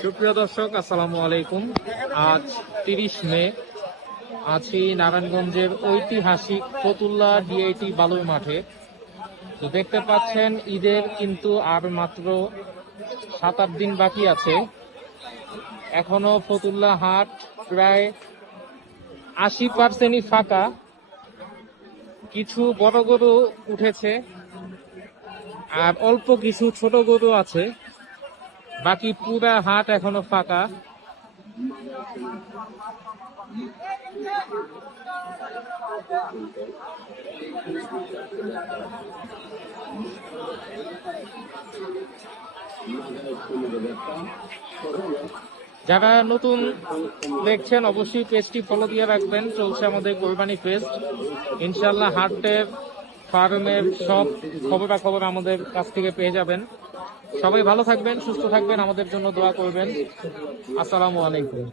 সুপ্রিয় দর্শক, আসসালামু আলাইকুম। আজ 30 মে, আছি নারায়ণগঞ্জের ঐতিহাসিক ফতুল্লা ডিআইটি বালুর মাঠে। তো দেখতে পাচ্ছেন ঈদের কিন্তু আর মাত্র 7-8 দিন বাকি আছে। এখনো ফতুল্লা হাট প্রায় 80% ফাঁকা। কিছু বড় গরু উঠেছে আর অল্প কিছু ছোট গরু আছে, বাকি পুরা হাট এখনো ফাঁকা। যারা নতুন দেখছেন অবশ্যই পেজটি ফলো দিয়ে রাখবেন। চলছে আমাদের কোরবানি ফেস্ট। ইনশাল্লাহ হাটের ফার্মের সব খবরাখবর আমাদের কাছ থেকে পেয়ে যাবেন। সবাই ভালো থাকবেন, সুস্থ থাকবেন, আমাদের জন্য দোয়া করবেন। আসসালামু আলাইকুম।